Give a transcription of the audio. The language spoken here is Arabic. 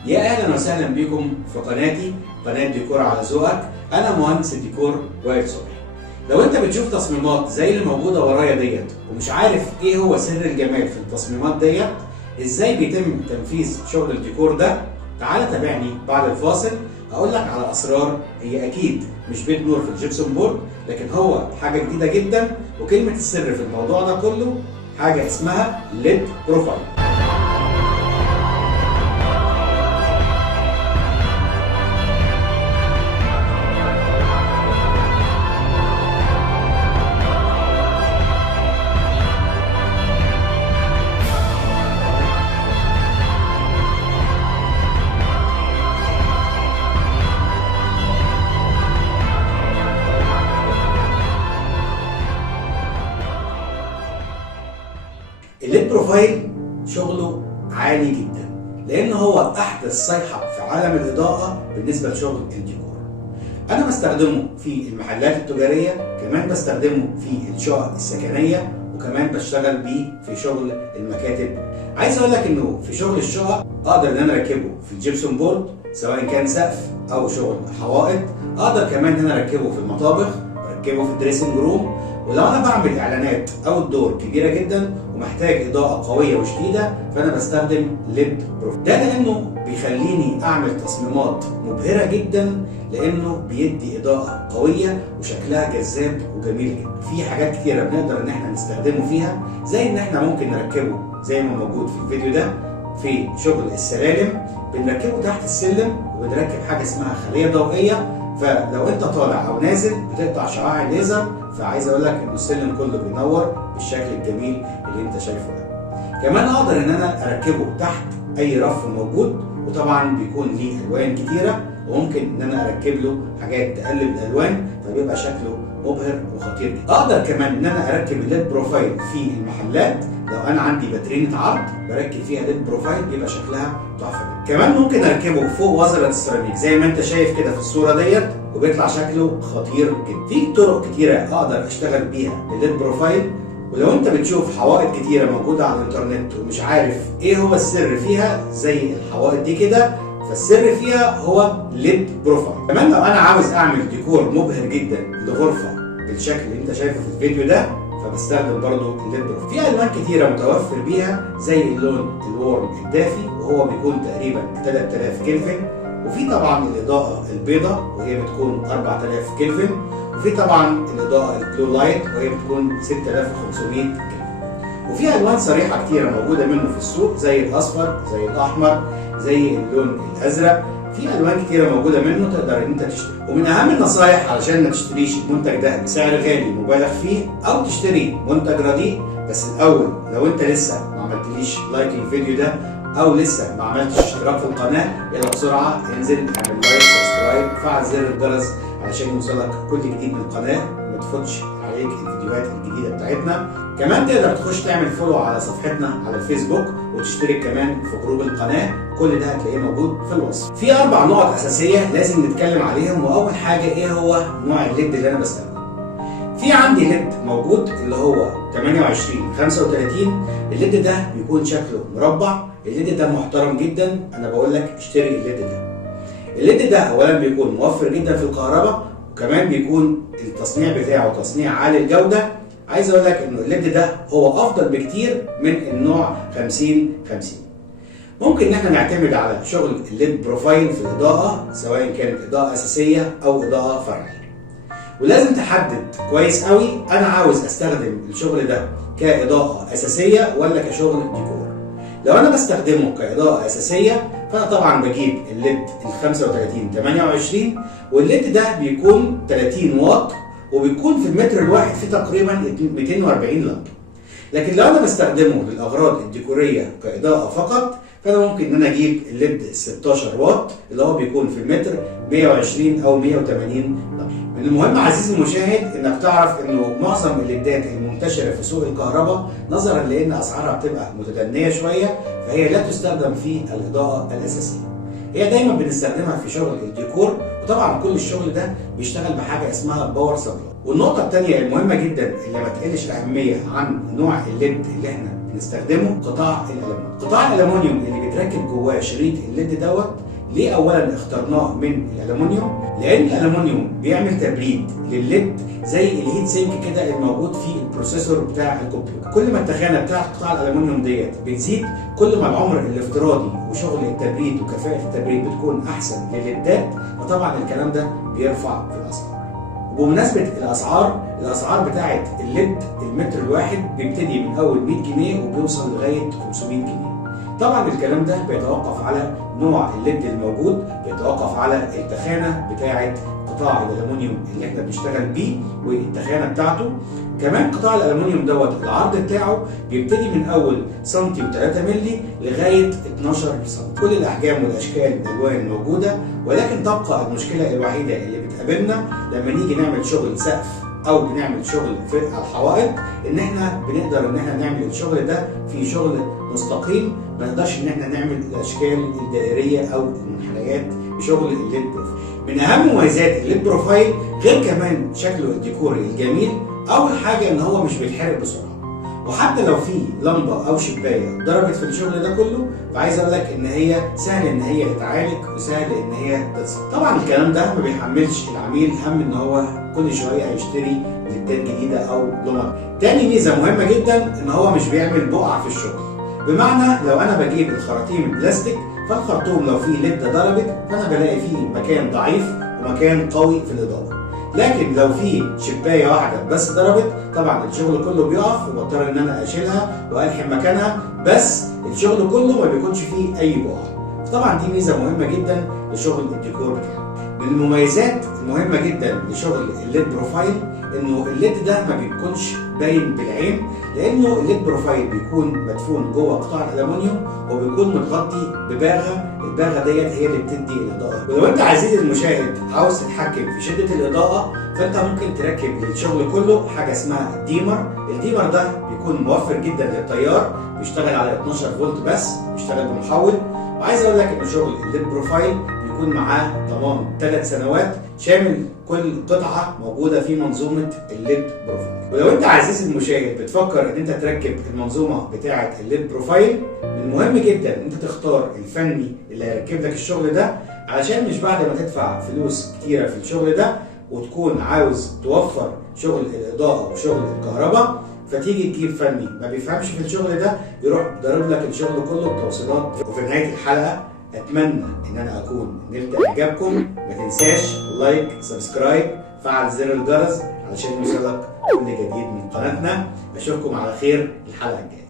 يا اهلا وسهلا بكم في قناتي قناه ديكور على ذوقك. انا مهندس الديكور وائل صبحي. لو انت بتشوف تصميمات زي اللي موجوده ورايا ديت ومش عارف ايه هو سر الجمال في التصميمات ديت، ازاي بيتم تنفيذ شغل الديكور ده، تعالى تابعني بعد الفاصل اقول لك على اسرار. هي اكيد مش بيت نور في الجبسون بورد، لكن هو حاجه جديده جدا، وكلمه السر في الموضوع ده كله حاجه اسمها ليد بروفايل. الليد بروفايل شغله عالي جدا، لان هو احدث صيحه في عالم الاضاءه بالنسبه لشغل الديكور. انا بستخدمه في المحلات التجاريه، كمان بستخدمه في الشقق السكنيه، وكمان بشتغل بيه في شغل المكاتب. عايز اقول لك انه في شغل الشقق اقدر ان انا اركبه في الجبسون بورد سواء كان سقف او شغل حوائط. اقدر كمان ان انا اركبه في المطابخ، بركبه في الدريسنج روم. ولو انا بعمل اعلانات او الدور كبيره جدا ومحتاج اضاءه قويه وشديده، فانا بستخدم ليد بروفايل. ده لانه بيخليني اعمل تصميمات مبهره جدا، لانه بيدي اضاءه قويه وشكلها جذاب وجميل جدا. في حاجات كتيره بنقدر ان احنا نستخدمه فيها، زي ان احنا ممكن نركبه زي ما موجود في الفيديو ده في شغل السلالم. بنركبه تحت السلم وبنركب حاجه اسمها خليه ضوئيه، فلو انت طالع او نازل بتقطع شعاع الليزر. فعايز اقول لك ان السلم كله بينور بالشكل الجميل اللي انت شايفه ده. كمان اقدر ان انا اركبه تحت اي رف موجود، وطبعا بيكون ليه الوان كتيره، وممكن ان انا اركب له حاجات تقلب الالوان فبيبقى شكله مبهر وخطير جدا. اقدر كمان ان انا اركب الليد بروفايل في المحلات. لو انا عندي باترينه عرض بركب فيها ليد بروفايل بيبقى شكلها تحفه جدا. كمان ممكن اركبه فوق وزره السيراميك زي ما انت شايف كده في الصوره ديت، وبيطلع شكله خطير جدا. في طرق كتيره اقدر اشتغل بيها الليد بروفايل، ولو انت بتشوف حوائط كتيره موجوده على الانترنت ومش عارف ايه هو السر فيها زي الحوائط دي كده، فالسر فيها هو ليد بروفايل. كمان لو انا عاوز اعمل ديكور مبهر جدا لغرفه بالشكل اللي انت شايفه في الفيديو ده، فبستخدم برضو الليد بروفايل. في الوان كتيره متوفر بيها زي اللون الورم الدافي، وهو بيكون تقريبا 3000 كلفن. وفي طبعا الاضاءه البيضاء وهي بتكون 4000 كلفن. وفي طبعا الاضاءه البلو لايت وهي بتكون 6500 كلفن. وفي الوان صريحه كتيره موجوده منه في السوق زي الاصفر، زي الاحمر، زي اللون الازرق. في الوان كتيره موجوده منه تقدر ان انت تشتري. ومن اهم النصائح علشان ما تشتريش المنتج ده بسعر غالي مبالغ فيه، او تشتري منتج رديء، بس الاول لو انت لسه ما عملتليش لايك للفيديو ده او لسه ما عملتش اشتراك في القناه، يلا بسرعه انزل اعمل لايك، سبسكرايب، فعل زر الجرس علشان يوصلك كل جديد من القناه، ما تفوتش عليك الفيديوهات الجديده بتاعتنا. كمان تقدر تخش تعمل فولو على صفحتنا على الفيسبوك، وتشترك كمان في جروب القناه. كل ده هتلاقيه موجود في الوصف. في 4 نقط اساسيه لازم نتكلم عليهم. واول حاجه ايه هو نوع الليد اللي انا بستخدمه. في عندي ليد موجود اللي هو 28 35. الليد ده بيكون شكله مربع. الليد ده محترم جدا، انا بقول لك اشتري الليد ده. الليد ده اولا بيكون موفر جدا في الكهرباء، وكمان بيكون التصنيع بتاعه تصنيع عالي الجوده. عايز اقول لك انه الليد ده هو افضل بكتير من النوع 50-50. ممكن ان احنا نعتمد على شغل الليد بروفايل في الاضاءه، سواء كانت اضاءه اساسيه او اضاءه فرعيه. ولازم تحدد كويس قوي انا عاوز استخدم الشغل ده كاضاءه اساسيه ولا كشغل ديكور. لو انا بستخدمه كاضاءه اساسيه فانا طبعا بجيب الليد ال 35-28، والليد ده بيكون 30 واط، وبيكون في المتر الواحد فيه تقريبا 240 لمبه. لكن لو انا بستخدمه للاغراض الديكوريه كاضاءه فقط، فانا ممكن ان انا اجيب الليد 16 واط اللي هو بيكون في المتر 120 او 180 لمبه. من المهم عزيزي المشاهد انك تعرف انه معظم الليدات المنتشره في سوق الكهرباء، نظرا لان اسعارها بتبقى متدنيه شويه، فهي لا تستخدم في الاضاءه الاساسيه. هي دايما بنستخدمها في شغل الديكور، وطبعا كل الشغل ده بيشتغل بحاجه اسمها باور سبلاي. والنقطه الثانيه المهمه جدا اللي ما تقلش اهميه عن نوع الليد اللي احنا بنستخدمه، قطاع الالومنيوم. قطاع الالومنيوم اللي بيتركب جواه شريط الليد دوت. ليه اولا اخترناه من الالومنيوم؟ لان الالومنيوم بيعمل تبريد للليد زي الهيت سينك كده الموجود في البروسيسور بتاع الكمبيوتر. كل ما التخانه بتاع قطاع الالومنيوم ديت بتزيد، كل ما العمر الافتراضي وشغل التبريد وكفاءه التبريد بتكون احسن للليدات، فطبعا الكلام ده بيرفع في الاسعار. وبمناسبه الاسعار بتاعه الليد، المتر الواحد بيبتدي من اول 100 جنيه وبيوصل لغايه 500 جنيه. طبعا الكلام ده بيتوقف على نوع الليد الموجود، بيتوقف على التخانه بتاعه قطاع الالومنيوم اللي احنا بنشتغل بيه والتخانه بتاعته. كمان قطاع الالومنيوم دوت العرض بتاعه بيبتدي من اول سنتي و3 مللي لغايه 12 سم. كل الاحجام والاشكال والالوان موجوده، ولكن تبقى المشكله الوحيده اللي بتقابلنا لما نيجي نعمل شغل سقف او بنعمل شغل في الحوائط، ان احنا بنقدر ان احنا نعمل الشغل ده في شغل مستقيم، ما نقدرش ان احنا نعمل الاشكال الدائريه او المنحنيات بشغل الليد بروفايل. من اهم مميزات الليد بروفايل غير كمان شكله الديكوري الجميل، اول حاجه ان هو مش بيتحرق بسرعه، وحتى لو في لمبه او شبايه ضربت في الشغل ده كله، فعايز اقول لك ان هي سهل ان هي تتعالج وسهل ان هي تتصلح. طبعا الكلام ده ما بيحملش العميل هم ان هو كل شويه هيشتري ليدات جديده او لمبه. تاني ميزه مهمه جدا ان هو مش بيعمل بقع في الشغل. بمعنى لو انا بجيب الخراطيم البلاستيك، فالخرطوم لو فيه ليده ضربت فانا بلاقي فيه مكان ضعيف ومكان قوي في الاضاءه. لكن لو في شبايه واحده بس ضربت، طبعا الشغل كله بيقف وبضطر ان انا اشيلها والحم مكانها، بس الشغل كله ما بيكونش فيه اي بقع. طبعا دي ميزه مهمه جدا لشغل الديكور بتاعي. من المميزات المهمه جدا لشغل الليد بروفايل انه الليد ده ما بيكونش باين بالعين، لانه الليد بروفايل بيكون مدفون جوه قطاع الالومنيوم وبيكون متغطي بباغه، الباغه ديت هي اللي بتدي الاضاءه. ولو انت عزيزي المشاهد عاوز تتحكم في شده الاضاءه، فانت ممكن تركب للشغل كله حاجه اسمها الديمر. الديمر ده بيكون موفر جدا للتيار، بيشتغل على 12 فولت بس، بيشتغل بمحول. وعايز اقول لك ان شغل الليد بروفايل بيكون معاه ضمان 3 سنوات شامل كل قطعه موجوده في منظومه الليد بروفايل. ولو انت عزيزي المشاهد بتفكر ان انت تركب المنظومه بتاعه الليد بروفايل، من المهم جدا ان انت تختار الفني اللي هيركب لك الشغل ده، علشان مش بعد ما تدفع فلوس كتيره في الشغل ده وتكون عاوز توفر شغل الاضاءه وشغل الكهرباء، فتيجي تجيب فني ما بيفهمش في الشغل ده يروح ضارب لك الشغل كله بتوصيلات. وفي نهايه الحلقه اتمنى ان انا اكون نلت اعجابكم. ما تنساش لايك، سبسكرايب، فعل زر الجرس علشان يوصلك كل جديد من قناتنا. اشوفكم على خير الحلقه الجايه.